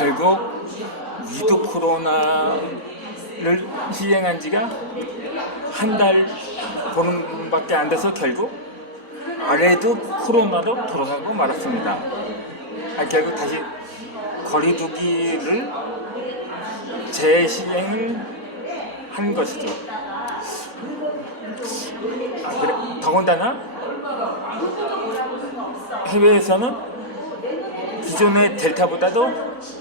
결국 위드 코로나를 시행한 지가 한 달 보름밖에 안 돼서 결국 아래도 코로나로 돌아가고 말았습니다. 아, 결국 다시 거리두기를 재시행을 한 것이죠. 아, 그래. 더군다나 해외에서는 기존의 델타보다도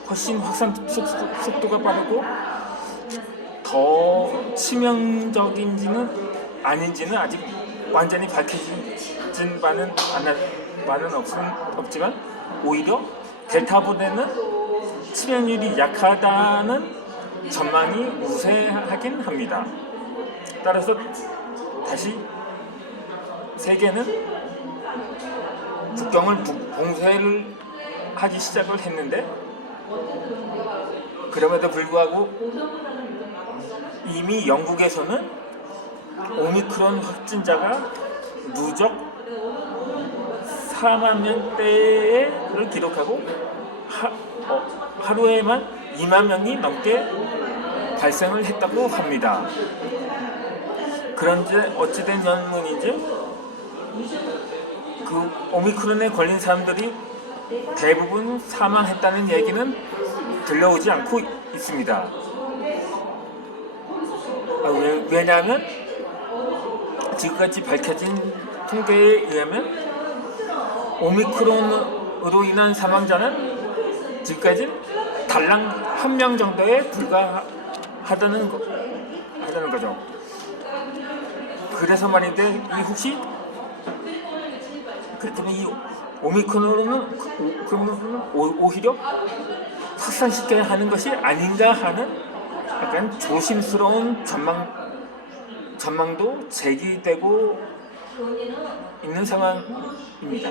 훨씬 확산 속, 속도가 빠르고 더 치명적인지는 아닌지는 아직 완전히 밝혀진 바는 안- 바는 없, 없지만 오히려 델타보다는 치명률이 약하다는 전망이 우세하긴 합니다. 따라서 다시 세계는 국경을 부- 봉쇄를 하기 시작을 했는데 그럼에도 불구하고 이미 영국에서는 오미크론 확진자가 누적 4만 명대를 기록하고 하, 어, 하루에만 2만 명이 넘게 발생을 했다고 합니다. 그런지 어찌된 연문인지 그 오미크론에 걸린 사람들이 대부분 사망했다는 얘기는 들려오지 않고 있습니다. 아, 왜, 왜냐하면 지금까지 밝혀진 통계에 의하면 오미크론으로 인한 사망자는 지금까지 달랑 한 명 정도에 불과하다는 거, 하다는 거죠. 그래서 말인데 이 혹시 그렇다면 이 오미크론은 그- 그러면 오- 오히려 확산시켜야 하는 것이 아닌가 하는 약간 조심스러운 전망 전망도 제기되고 있는 상황입니다.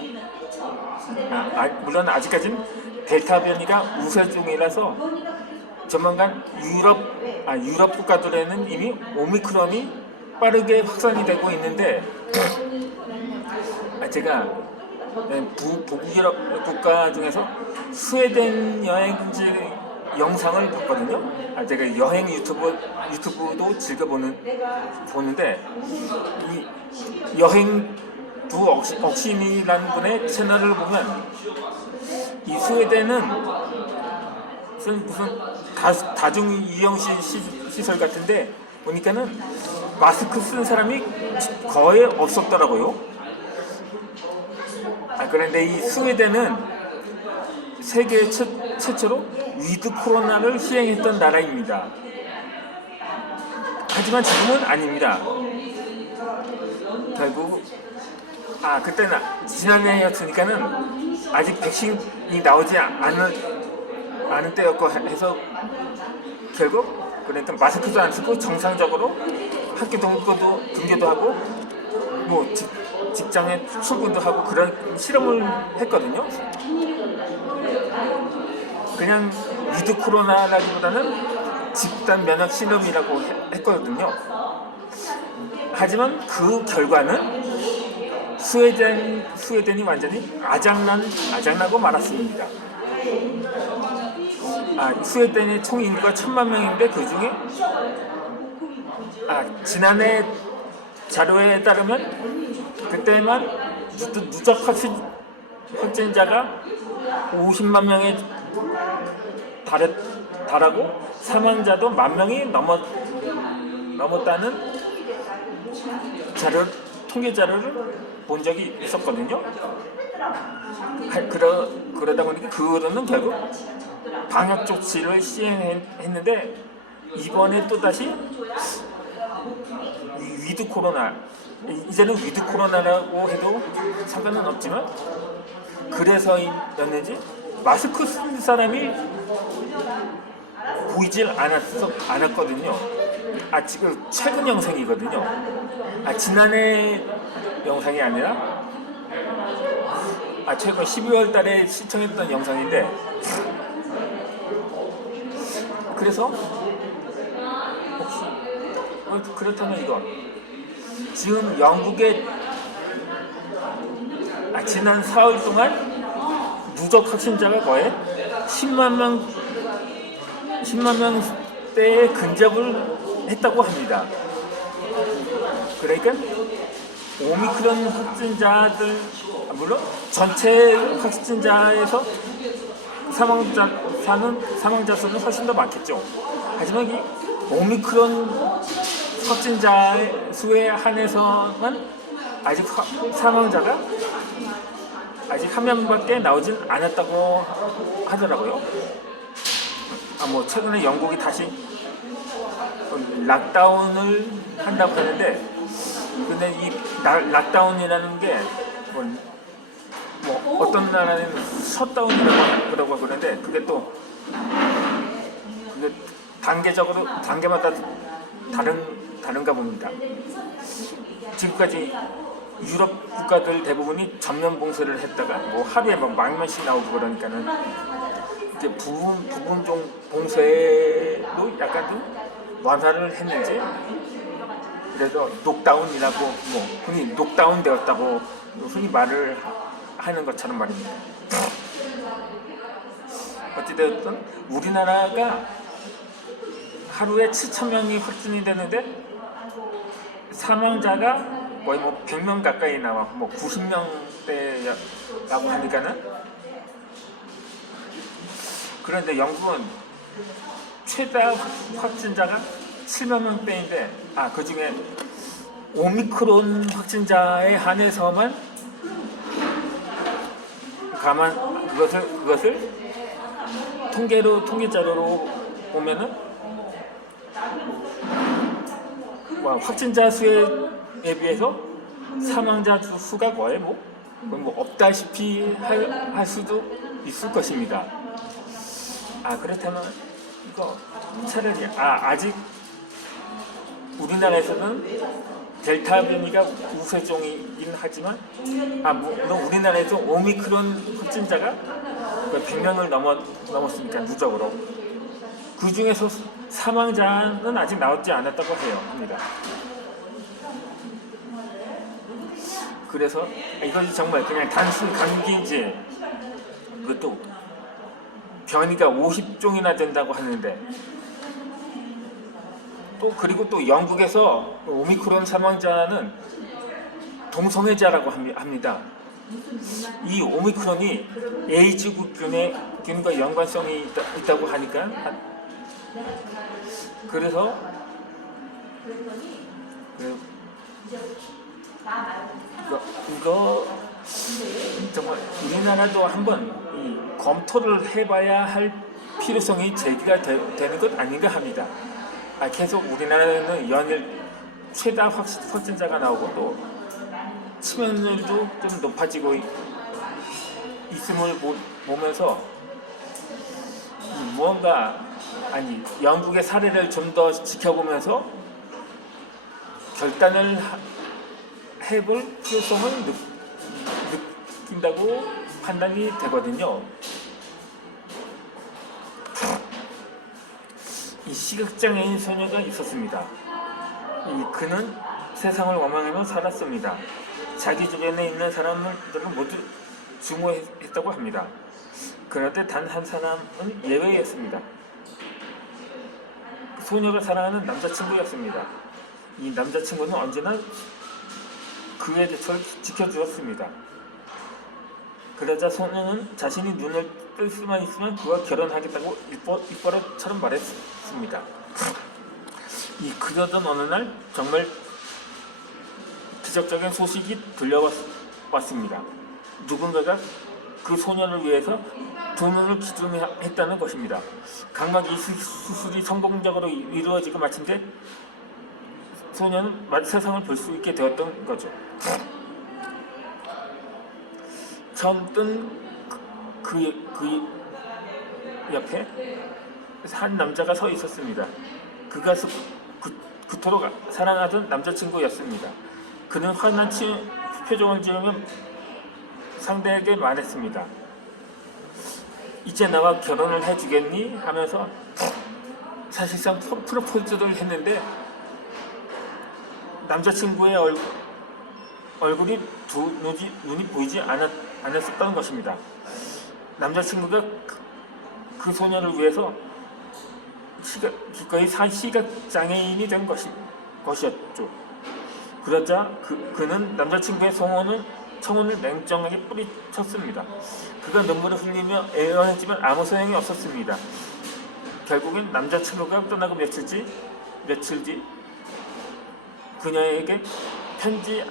아, 아, 물론 아직까지는 델타 변이가 우세 중이라서 조만간 유럽 아, 유럽 국가들에는 이미 오미크론이 빠르게 확산이 되고 있는데 아, 제가 네, 부, 북유럽 국가 중에서 스웨덴 여행지 영상을 봤거든요. 아, 제가 여행 유튜브 유튜브도 즐겨 보는 보는데 이 여행 두 억신이라는 분의 채널을 보면 이 스웨덴은 무슨 무슨 다, 다중 이용 시설 같은데 보니까는 마스크 쓴 사람이 거의 없었더라고요. 아, 그런데 이 스웨덴은 세계 최, 최초로 위드 코로나를 시행했던 나라입니다. 하지만 지금은 아닙니다. 결국 아 그때는 지난해였으니까는 아직 백신이 나오지 않은 않은 때였고 해서 결국 그러니까 마스크도 안 쓰고 정상적으로 학교 등교도 등교도 하고 뭐 직, 직장에 출근도 하고 그런 실험을 했거든요. 그냥 위드 코로나라기보다는 집단 면역 실험이라고 해- 했거든요. 하지만 그 결과는 스웨덴 스웨덴이 완전히 아장난 아장나고 말았습니다. 아, 스웨덴의 총 인구가 천만 명인데 그 중에 아, 지난해 자료에 따르면 그때만 누- 누적 확진, 확진자가 50만 명에 달했, 달하고 사망자도 만 명이 넘었, 넘었다는 자료, 통계 자료를 본 적이 있었거든요. 하- 그러, 그러다 보니까 그거는 결국 방역 조치를 시행했는데 이번에 또 다시 위- 위드 코로나 이제는 위드 코로나라고 해도 상관은 없지만 그래서였는지 마스크 쓴 사람이 보이질 않았어, 않았거든요. 아 지금 최근 영상이거든요. 아 지난해 영상이 아니라 아 최근 12월 달에 시청했던 영상인데 그래서 혹시 어, 그렇다면 이거 지금 영국의 아, 지난 사흘 동안 누적 확진자가 거의 10만 명 10만 명대에 근접을 했다고 합니다. 그러니까 오미크론 확진자들 아, 물론 전체 확진자에서 사망자 사는 사망자 수는 훨씬 더 많겠죠. 하지만 이 오미크론 확진자 수에 한해서만 아직 화- 사망자가 아직 한 명밖에 나오진 않았다고 하더라고요. 아 뭐 최근에 영국이 다시 락다운을 한다고 하는데 근데 이 나- 락다운이라는 게 뭐, 뭐 어떤 나라는 셧다운이라고 그러는데 그게 또 그게 단계적으로 단계마다 다른 다른가 봅니다. 지금까지 유럽 국가들 대부분이 전면 봉쇄를 했다가 뭐 하루에 막만 명씩 나오고 그러니까는 이제 부분 부분 종 봉쇄로 약간 좀 완화를 했는지 그래도 녹다운이라고 뭐 흔히 녹다운 되었다고 흔히 말을 하- 하는 것처럼 말입니다. 어찌되었든 우리나라가 하루에 7천 명이 확진이 되는데 사망자가 거의 뭐 100명 가까이 나와 뭐 90명대라고 하니까는? 그런데 영국은 최다 확- 확진자가 7만 명대인데 아 그 중에 오미크론 확진자에 한해서만 가만 그것을 그것을 통계로 통계 자료로 보면은 와, 확진자 수에 비해서 사망자 수- 수가 거의 뭐, 뭐 없다시피 할, 할 수도 있을 것입니다. 아 그렇다면 이거 차라리 아 아직 우리나라에서는 델타 변이가 우세종이긴 하지만 아 물론 우리나라에서 오미크론 확진자가 100명을 넘어 넘었으니까 누적으로 그 중에서 사망자는 아직 나오지 않았다고 해요 합니다. 그래서 이것이 정말 그냥 단순 감기인지 그것도 변이가 50종이나 된다고 하는데 또 그리고 또 영국에서 오미크론 사망자는 동성애자라고 합니- 합니다. 이 오미크론이 에이즈균의 균과 연관성이 있다, 고 하니까 한- 그래서 그- 이거, 정말 우리나라도 한번 이 검토를 해봐야 할 필요성이 제기가 되, 는것 아닌가 합니다. 아, 계속 우리나라는 연일 최다 확, 확진자가 나오고 또 치명률도 좀 높아지고 있, 있음을 보, 보면서 이 무언가 아니 영국의 사례를 좀 더 지켜보면서 결단을 하- 해볼 필요성을 느, 느낀다고 판단이 되거든요. 이 시각장애인 소녀가 있었습니다. 이 그는 세상을 원망하며 살았습니다. 자기 주변에 있는 사람들을 모두 증오했다고 합니다. 그런데 단 한 사람은 예외였습니다. 소녀가 사랑하는 남자친구였습니다. 이 남자친구는 언제나 그의 대처를 지켜주었습니다. 그러자 소녀는 자신이 눈을 뜰 수만 있으면 그와 결혼하겠다고 입버, 입버릇처럼 말했습니다. 이 그러던 어느 날 정말 기적적인 소식이 들려왔습니다. 누군가가 그 소녀를 위해서 두 눈을 기증했다는 것입니다. 이식 수술이 성공적으로 이루어지고 마침내 마- 세상을 볼 수 있게 되었던 거죠. 처음 뜬그 그, 그 옆에 한 남자가 서 있었습니다. 그가 스- 그, 그토록 사랑하던 남자친구였습니다. 그는 환한 치, 표정을 지으며 상대에게 말했습니다. 이제 나와 결혼을 해주겠니? 하면서 사실상 프로- 프로포즈를 했는데 남자친구의 얼, 얼굴이 두 눈이, 눈이 보이지 않았, 않았었던 것입니다. 남자친구가 그, 그 소녀를 위해서 시각, 기꺼이 사 시각 장애인이 된 것이, 것이었죠. 그러자 그, 그는 남자친구의 성혼을, 청혼을 냉정하게 뿌리쳤습니다. 그가 눈물을 흘리며 애원했지만 아무 소용이 없었습니다. 결국엔 남자 친구가 떠나고 며칠 뒤, 며칠 뒤 그녀에게 편지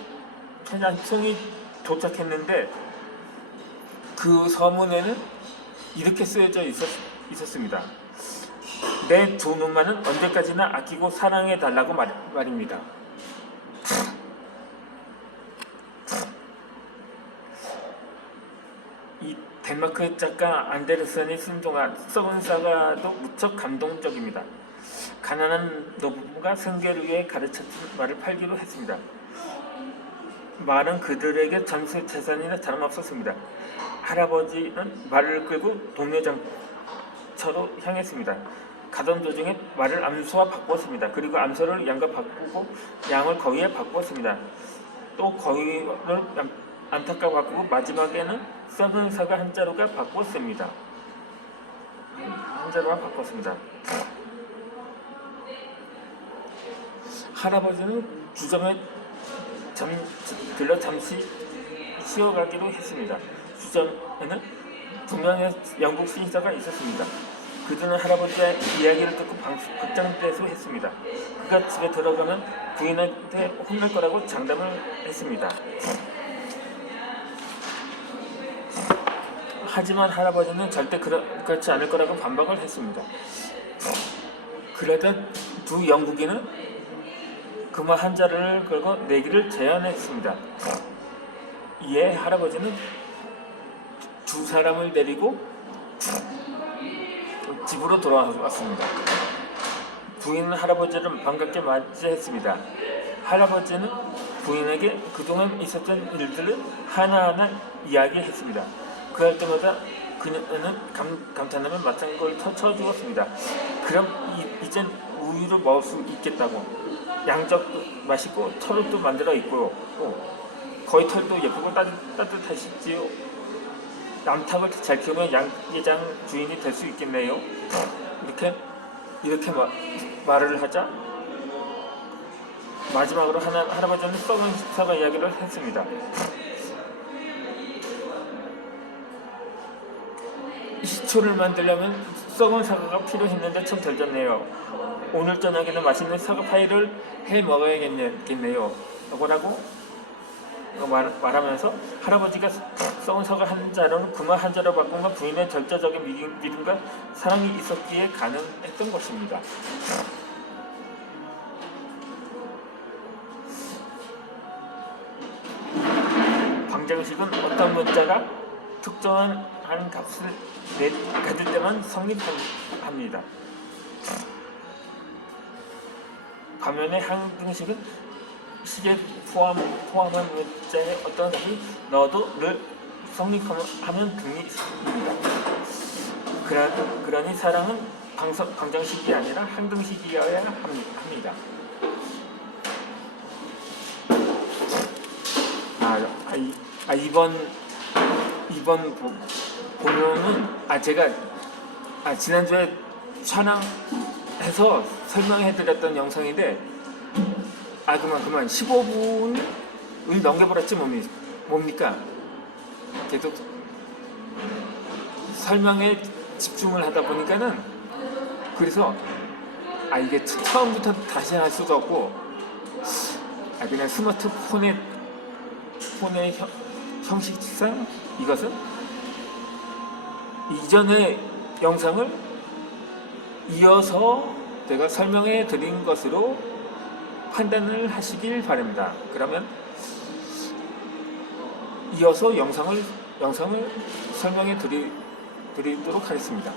한 통이 도착했는데 그 서문에는 이렇게 쓰여져 있었, 있었습니다. 내 두 눈만은 언제까지나 아끼고 사랑해 달라고 말, 말입니다. 이 덴마크의 작가 안데르센이 쓴 동안 썩은 사과도 무척 감동적입니다. 가난한 노부부가 생계를 위해 가르쳤던 말을 팔기로 했습니다. 말은 그들에게 전세 재산이나 다름없었습니다. 할아버지는 말을 끌고 동네 장터로 향했습니다. 가던 도중에 말을 암소와 바꾸었습니다. 그리고 암소를 양과 바꾸고 양을 거위에 바꾸었습니다. 또 거위를 안- 안타까워 바꾸고 마지막에는 썩은 사과 한 자루가 바꾸었습니다. 한 자루가 바꿨습니다. 할아버지는 주점에 잠, 들러 잠시 쉬어가기로 했습니다. 주점에는 두 명의 영국 시인사가 있었습니다. 그들은 할아버지의 이야기를 듣고 방수, 극장대에서 했습니다. 그가 집에 들어가면 부인한테 혼날 거라고 장담을 했습니다. 하지만 할아버지는 절대 그렇지 않을 거라고 반박을 했습니다. 그러다 두 영국인은 금화 한 자루를 걸고 내기를 제안했습니다. 이에 할아버지는 두 사람을 데리고 집으로 돌아왔습니다. 부인은 할아버지를 반갑게 맞이했습니다. 할아버지는 부인에게 그동안 있었던 일들을 하나하나 이야기했습니다. 그럴 때마다 그녀는 감, 감탄하며 마찬 걸 쳐주었습니다. 그럼 이, 이젠 우유를 먹을 수 있겠다고 양적도 맛있고 털도 만들어 있고요. 또 거의 털도 예쁘고 따뜻, 따뜻하시지요. 남탕을 잘 키우면 양계장 주인이 될 수 있겠네요. 이렇게 이렇게 마, 말을 하자 마지막으로 하나, 할아버지는 썩은 사과 이야기를 했습니다. 시초를 만들려면 썩은 사과가 필요했는데 참 덜 졌네요. 오늘 저녁에는 맛있는 사과 파이를 해 먹어야겠네요. 라고 말, 말하면서 할아버지가 썩은 사과 한 자루는 금화 한 자루 바꾼 건 부인의 절대적인 믿음, 믿음과 사랑이 있었기에 가능했던 것입니다. 방정식은 어떤 문자가 특정한 한 값을 내, 가질 때만 성립합니다. 반면에 항등식은 시계 포함, 포함한 문자에 어떤 값을 넣어도 늘 성립하면 등입니다. 그러, 그러니 사랑은 방성, 방정식이 아니라 항등식이어야 함- 합니다. 아, 아, 이, 아 이번 이번 보- 보면은 아 제가 아 지난주에 촬영해서 설명해드렸던 영상인데 아 그만 그만. 15분을 넘겨버렸지 뭡니, 뭡니까? 계속 설명에 집중을 하다 보니까는 그래서 아 이게 처- 처음부터 다시 할 수도 없고 아 그냥 스마트폰에 폰의 형, 형식상 이것은 이전의 영상을 이어서 제가 설명해 드린 것으로 판단을 하시길 바랍니다. 그러면 이어서 영상을 영상을 설명해 드리, 드리도록 하겠습니다.